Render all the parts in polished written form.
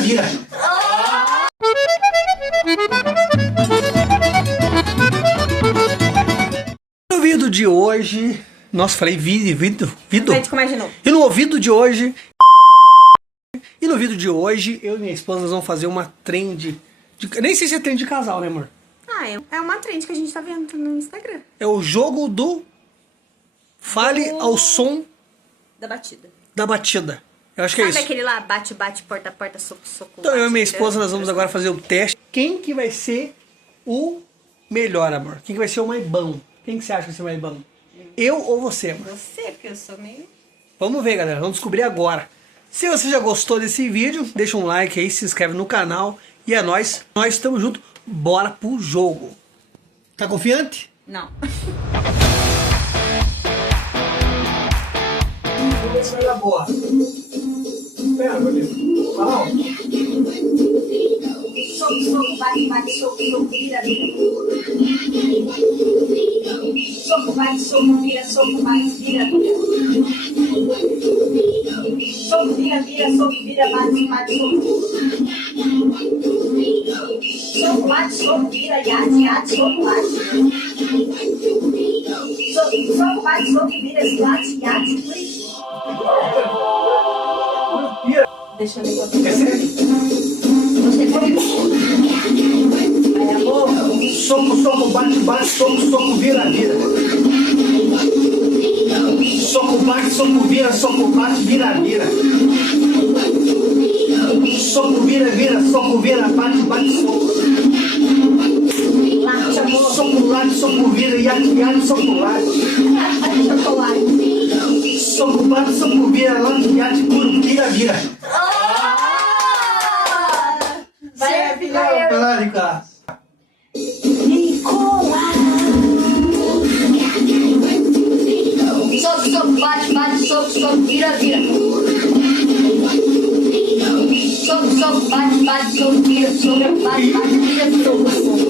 vira. No vídeo de hoje... Nossa, falei vídeo. Começa de novo. E no ouvido de hoje... E no vídeo de hoje, eu e minha esposa nós vamos fazer uma trend... Nem sei se é trend de casal, né, amor? Ah, é uma trend que a gente tá vendo no Instagram. É o jogo do... Fale ao som... Da batida. Da batida. Eu acho que é isso. Sabe aquele lá, bate, bate, porta, porta, soco, soco. Então eu e bate, minha vira, esposa nós vamos vira. agora fazer o teste. Quem que vai ser o melhor, amor? Quem que vai ser o mais bom? Quem que você acha que vai ser o mais bom? Eu ou você, amor? Você, porque eu sou meio... Vamos ver, galera. Vamos descobrir agora. Se você já gostou desse vídeo, deixa um like aí, se inscreve no canal. E é nóis. Nós estamos juntos. Bora pro jogo. Tá confiante? Não. Vamos ver se vai dar boa. Pera, meu Deus. Fala. Soco, soco, bate, bate, soco, soco, vira, vira. Soco, bate, soco, vira, soco, bate, vira, vira. Soco, vira, vira, soco, vira, bate, bate, soco. Soco, bate, soco, vira, yate, yate, soco, bate. Soco, bate, soco, vira, yate, yate, deixa eu ver quanto É sério? você pode. Aí, amor. Soco, soco, bate, bate, soco, soco, vira, vira. Soco, bate, soco, vira, soco, bate, vira, vira. Soco, vira, vira, soco, vira, bate, bate, soco. Late, amor. Soco, late, soco, vira, iate, iate, soco, late. Chocolate. Soco, bate, soco, vira, late, iate, curo, vira, vira. Vai, Vai lá, Nicolas. Soco, soco, bate, bate, soco, soco, vira, vira. Soco, soco, bate, bate, soco, vira, soco, bate, bate, vira, soco, soco.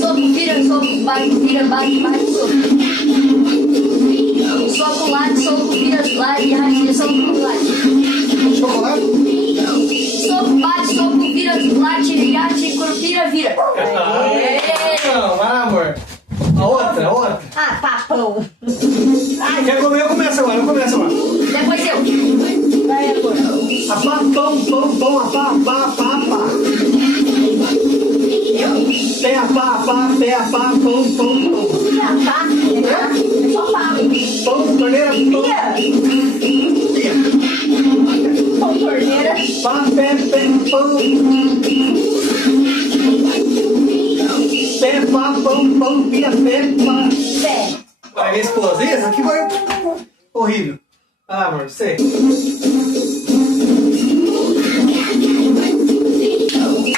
Soco, vira, soco, bate, vira, bate, bate, soco. Soco, late, soco, vira, late, late, soco, late. Chocolate? Soco, bate, soco, vira, late, late, vira, vira. Não, vai lá, amor. A outra, a outra. Ah, papão. Quer comer? Eu começo agora, Depois eu. Vai, amor. A pá, pão, pão, pão, a pá, pá, pá, pá. Pé, a pá, pé, a pá, pão, pão, pão. Tá? É só pá. Pão, torneira, pão. Pia. Pão, torneira. Pá, pé, pão. Pé, pá, pão, pão, pia, pé, pá. Pé. Vai, minha esposa. Isso aqui foi horrível. Ah, amor, sei.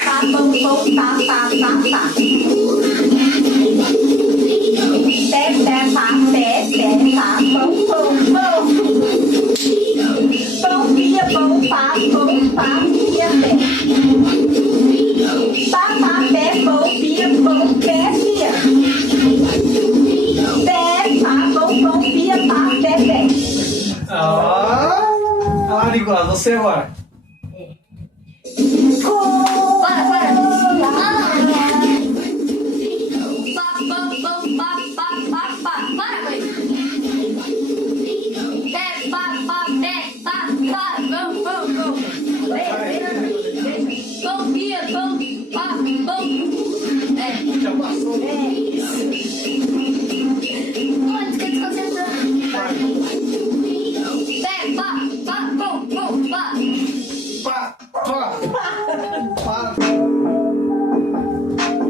Pá, pão, pão, pá, pá, pá, pá. Pé, pé, pá, pé, pá, pão, pão, pão. Pão, pia, pão, pá, pia, pé. Pá, pá, pé, pão, pé, pia. Pé, pá, pão, pia, pá, pé. Ah, lá, Nicolas, você agora. Para. Para, mãe. Pão, pia, pão, pá, pão. Já passou. Mãe, fica desconcentrando. Pé, pá, pão, pá. Pá.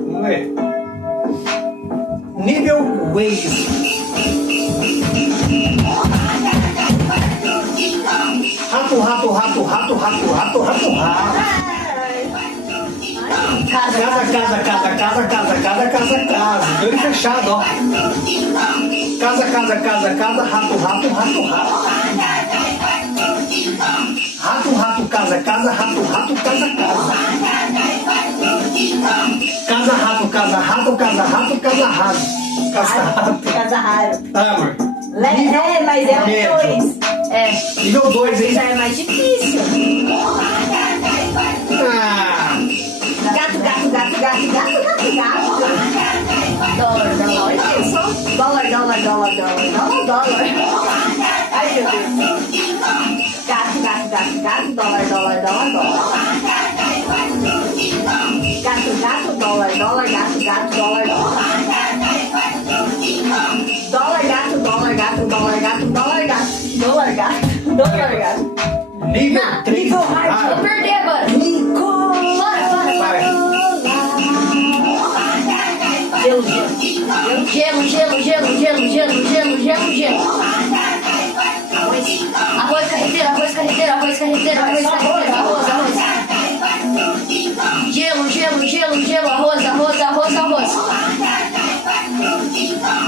Vamos ver. Nível Wave. Rato. Casa. Deu ele fechado, ó. Casa, rato. Rato, casa, rato, casa. Casa, rato. Casa raro. Tá, amor. É, mas é o médio. 2. É. Nível 2, hein? Já é mais difícil. gato, dólar, dólar, dólar, dólar. Gato, gato, dólar, dólar, gato, gato, dólar, dólar. Dólar, gato, dólar, gato, dólar, gato, dólar, gato. Dólar, gato, dólar, gato. Nível Não, 3. nível hard. Vou perder agora. Bora, bora. Vai. Gelo, gelo, gelo, gelo, gelo, gelo, gelo, gelo, gelo. Arroz carreteiro, arroz carreteiro, arroz carreteiro, arroz carreteiro, arroz, arroz. Gelo, gelo, gelo, gelo, arroz, arroz, arroz, arroz.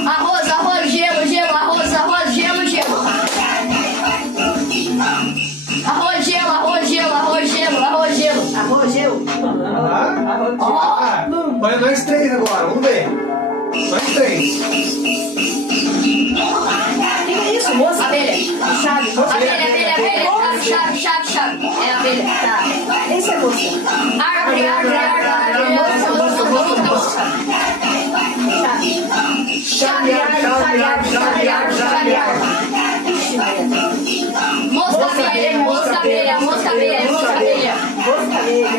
Arroz, arroz, gelo, gelo, arroz, arroz, gelo, gelo. Arroz, gelo, arroz, gelo, arroz, gelo, arroz, gelo. Arroz, gelo. Olha nós 3 agora, vamos ver. Nós 3. Que é isso, moça? Abelha. Chave. Abelha, abelha, abelha. Chave, chave, chave. É abelha. Tá. Esse é moça. Árvore, árvore, árvore, árvore. Moça, moça, moça. Chave. Chave, árvore, chave, árvore, chave, árvore, chave, árvore. Mosca, abelha, mosca, abelha, mosca, abelha, mosca, abelha. Mosca, abelha.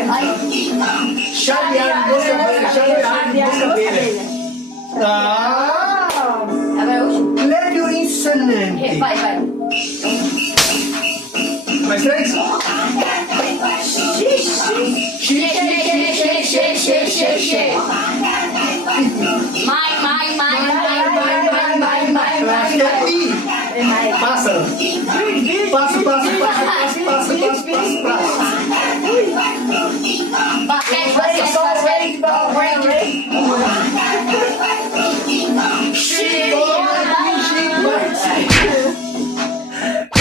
Chave, mosca, abelha, chave, mosca, abelha. Ah! Agora é o último. Lédio incenante. Vai, vai. Mais 3? Mai. Acho que é pi. Pássaro. Passa.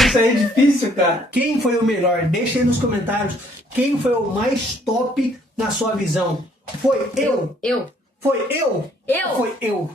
Isso aí é difícil, cara. Quem foi o melhor? Deixa aí nos comentários. Quem foi o mais top na sua visão? Foi eu? Eu. Foi eu? Eu. Foi eu?